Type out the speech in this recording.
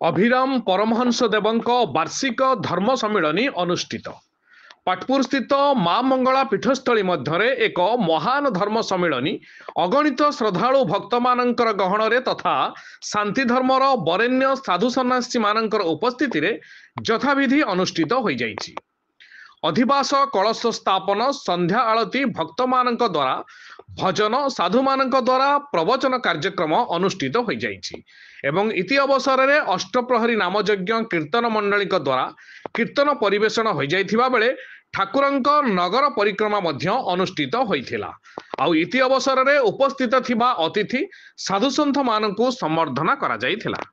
अभिराम परमहंस देवଙ୍କ वार्षिक धर्म सम्मिलनी अनुष्ठित। पाटपुर स्थित मां मंगला पीठस्थली मध्य एक महान धर्म सम्मिलनी अगणित श्रद्धालु भक्त मानकर गहणरे तथा शांति धर्मर वरेण्य साधु सन्यासी मानकर उपस्थिति रे यथाविधि अनुष्ठित हो जाइछि। अधिवास कलश स्थापन संध्या आलती भक्त मानक द्वारा भजन साधु मानक द्वारा प्रवचन कार्यक्रम अनुष्ठित हो जाइछि एवं इति अवसर में अष्टप्रहरी नामयज्ञ कीर्तन मंडली द्वारा कीर्तन परिवेषण हो जाइथिबा बेले ठाकुरंक नगर परिक्रमा मध्य अनुष्ठित होइथिला। आउ इति अवसर में उपस्थित थिबा अतिथि साधु सन्थ मानकु संबर्धना करा जाइथिला।